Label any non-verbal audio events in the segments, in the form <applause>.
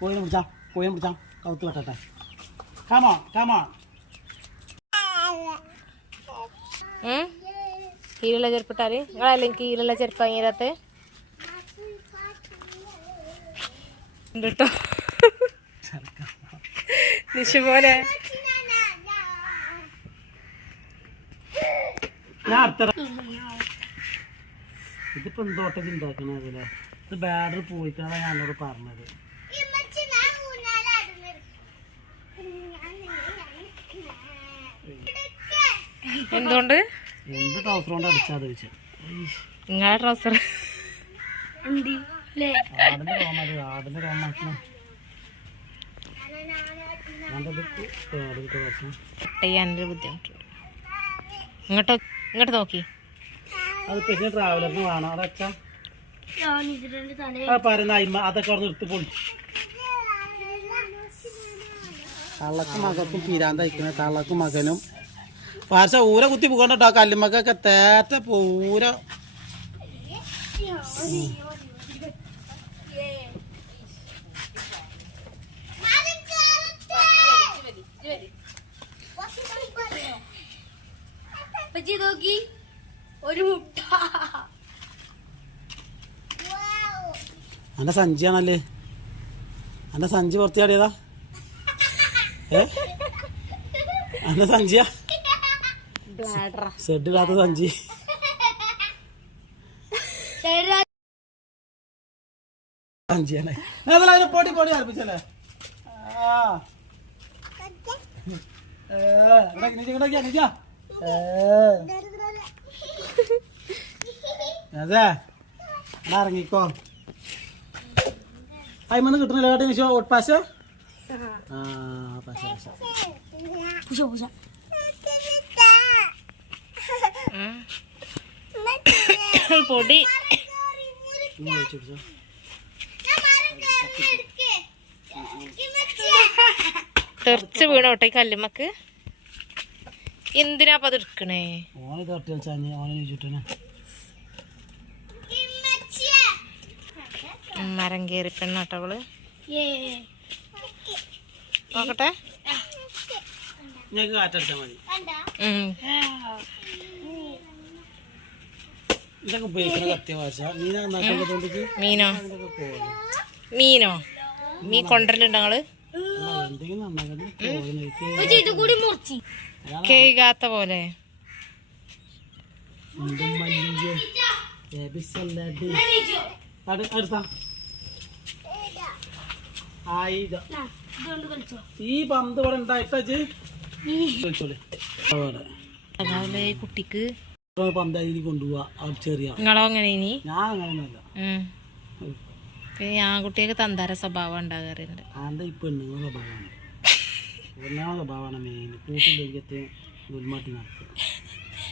കോയിനെ പിടിച്ചാ കോയിനെ പിടിച്ചാ. കൗത്ത് വെട്ടട്ടെ കാമോ കാമോ കീഴിലുള്ള ചെരുപ്പിട്ടാൽ? നിങ്ങളല്ലേ കീഴിലുള്ള ചെരുപ്പ് വാങ്ങിയതാത്ത കേട്ടോ നിശ പോലെ ഇതിപ്പോ എന്തോട്ടൊക്കെ ഉണ്ടാക്കണതില്ലേ ഇത് ബാഡർ പോയിട്ടാണ് ഞാനോട് പറഞ്ഞത്. എന്തുകൊണ്ട്? എന്ത് ട്രൗസർ കൊണ്ട് അടിച്ചാത് ചോദിച്ചു നിങ്ങളെ ട്രൗസർ ആടിന്റെ റോമാര് ആടിന്റെ റോമാക്കണം ഞാനത് പേടിട്ട് വെച്ചു ചെയ്യാനൊരു ബുദ്ധിമുട്ടുണ്ട് ഇങ്ങോട്ട് ഇങ്ങോട്ട് നോക്കി. അത് പിന്നെ ട്രാവലറിന് വേണം. അവിടെ വെച്ചാ? ആ പറയുന്ന അയിമ അതൊക്കെ അവിടെ നിർത്തി പൊളി. തള്ളക്കും മകൾക്കും പിരാന്തയക്കുന്ന തള്ളക്കും മകനും. പാർശ ഊര കുത്തി പോകണ്ട കേട്ടോ കല്ലുമക്കൊക്കെ തേറ്റ പൂര. നോക്കി. ഒരു മുട്ട. എന്റെ സഞ്ചിയാണല്ലേ അന്റെ സഞ്ചി പുറത്തിയാടിയതാ ഏ? അന്റെ സഞ്ചിയാ? ഷെഡില്ലാത്ത സഞ്ചി. സഞ്ചിയാണ്. അതിനെ പൊടി പൊടി അർപ്പിച്ചല്ലേ? ആ. അതെ. ഇറങ്ങിക്കോ. അയിമന്ന് കിട്ടണല്ലോ കേട്ടോ നിശോ പാശ? ആ. പാശ പാശ. പൂച്ച പൂച്ച <coughs> പൊടി. തെറിച്ച് വീണോട്ടെ കല്ലുമ്മക്ക്? എന്തിനാ അപ്പൊ അത് എടുക്കണേ മരം കയറി പെണ്ണോട്ടോ അവൾ. നോക്കട്ടെ. ഞങ്ങൾക്ക് കാറ്റടിച്ചാൽ മതി. ഉം. ഇതൊക്കെ നന്നാക്കുന്നതുകൊണ്ട് മീനോ മീനോ? മീൻ കൊണ്ടുവരലുണ്ടോ ഞങ്ങൾ കേൾക്കാത്ത പോലെ. ഈ പന്ത് ഇവിടെ ഉണ്ടായിട്ടേ കുട്ടിക്ക് കൊണ്ടുപോവാ? നിങ്ങളോ അങ്ങനെ ഇനി? ഞാൻ അങ്ങനെയൊന്നുമല്ല ഉം. പിന്നെ ആ കുട്ടിയൊക്കെ തന്താര സ്വഭാവം ഉണ്ടാകാറുണ്ട്. ഈ പെണ്ണുങ്ങളുടെ സ്വഭാവമാണ്? പെണ്ണുങ്ങളുടെ സ്വഭാവമാണ് മെയിൻ കൂട്ടിലേക്ക് നുൽമാട്ടി നടക്കുക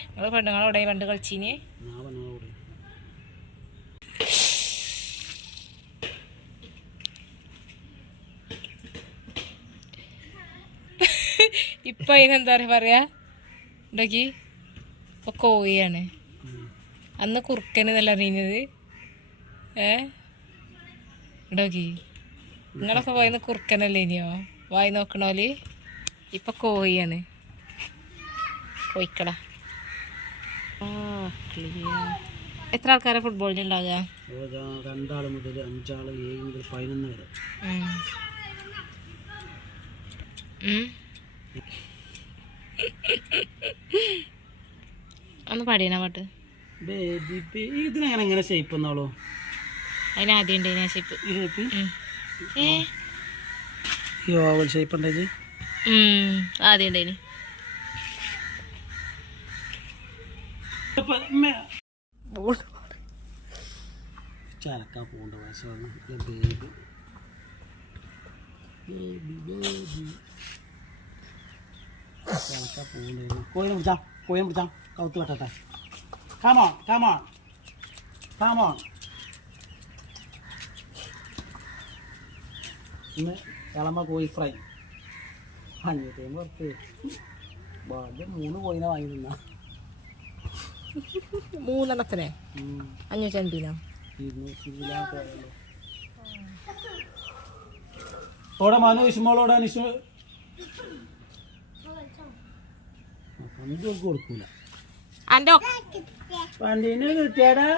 നിങ്ങൾ പെണ്ണുങ്ങളോടെ പണ്ട് കളിച്ചീനെ? ഞാൻ പെണ്ണുങ്ങളോട് ഇപ്പൊ അതിനെന്താ പറയാ? ഉണ്ടാക്കി ഇപ്പൊ കോഴിയാണ് അന്ന് കുറുക്കന് എന്നല്ല അറിയുന്നത് ഏ? ഇടോക്കി നിങ്ങളൊക്കെ വായിന്ന് കുറുക്കനല്ലേ ഇനിയോ? വായി നോക്കണോൽ? ഇപ്പൊ കോഴിയാണ് ക്ലിയർ എത്ര ആൾക്കാരെ ഫുട്ബോളിന് ഉണ്ടാകുക രണ്ടാൾ മുതൽ അഞ്ചാൾ ഏഴ് മുതൽ പതിനൊന്ന് വരെ. ഉം. ഒന്ന് പാടിയാ പാട്ട്? ബേബി ഇതിനെങ്ങനെ എങ്ങനെ ഷേപ്പ് എന്നാളോ അതിനാദ്യം ഉണ്ട് ഇതിനെ ഷേപ്പ് ഈ ഷേപ്പ് ഏ? ഈ ഓവൽ ഷേപ്പ് ഉണ്ടത് ഉം, ആദ്യം ഉണ്ട് പോണ്ട ചരക്കാൻ പോകേണ്ട വയസ്സാണ് ബേബി ബേബി ബേബി ചരക്കാൻ പോകേണ്ട കോയിനെ പിടിച്ചാ കോയിനെ പിടിച്ചാ. കൗത്ത് വെട്ടട്ടെ come on come on come on ഇന്ന് ഇളമ കോഴി ഫ്രൈ. അഞ്ഞൂറ്റി പുറത്ത് ഭാഗ്യം മൂന്ന് കോയിനെ വാങ്ങി തിന്നാ. മൂന്നെണ്ണത്തിനെ? ഉം. അഞ്ഞൂറ്റൻപതിനോ ഇരുന്നൂറ്റി ഓടെ മനു ഇഷ്മോളോടെ അനിഷു. പന്ത് കൊടുക്കൂല. അന്റെ പന്തിന് കിട്ടിയാടാ.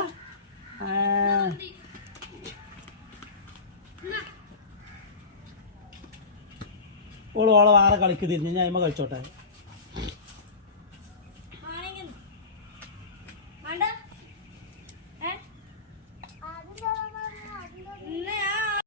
ഓൾ ഓളെ വേറെ കളിക്ക് തിരിഞ്ഞ്. ഞാൻ അമ്മ കളിച്ചോട്ടെ.